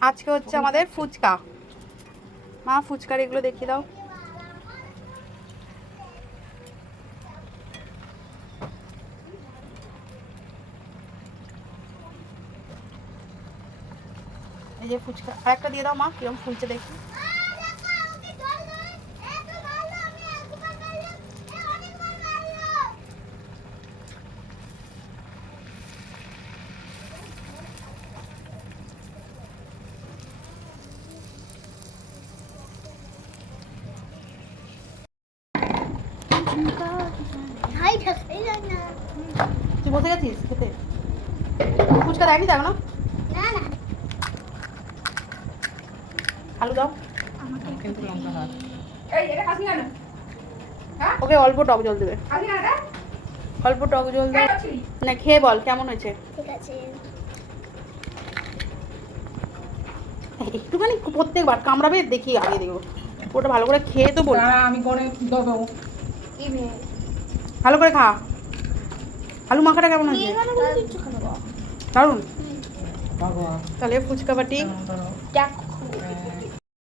আজকে হচ্ছে আমাদের ফুচকা। মা ফুচকার এগুলো দেখিয়ে দাও। এই যে ফুচকা, আর একটা দিয়ে দাও মা, কিরকম ফুলছে দেখি। তুই বসে গেছিস খেতে? ফুচকা দেয়নি দেখ না। আলু দাও। ওকে অল্প টক জল দেবে, অল্প টক জল দেবে না। খেয়ে বল কেমন হয়েছে। ঠিক আছে। একটুখানি প্রত্যেকবার কামড়াবে, দেখি আগে দেখবো। ওটা ভালো করে খেয়ে তো বল। আমি করে দেবো। ভালো করে খা। আলু মাখাটা কেমন হয়েছে? দারুন। তাহলে ফুচকা বাটি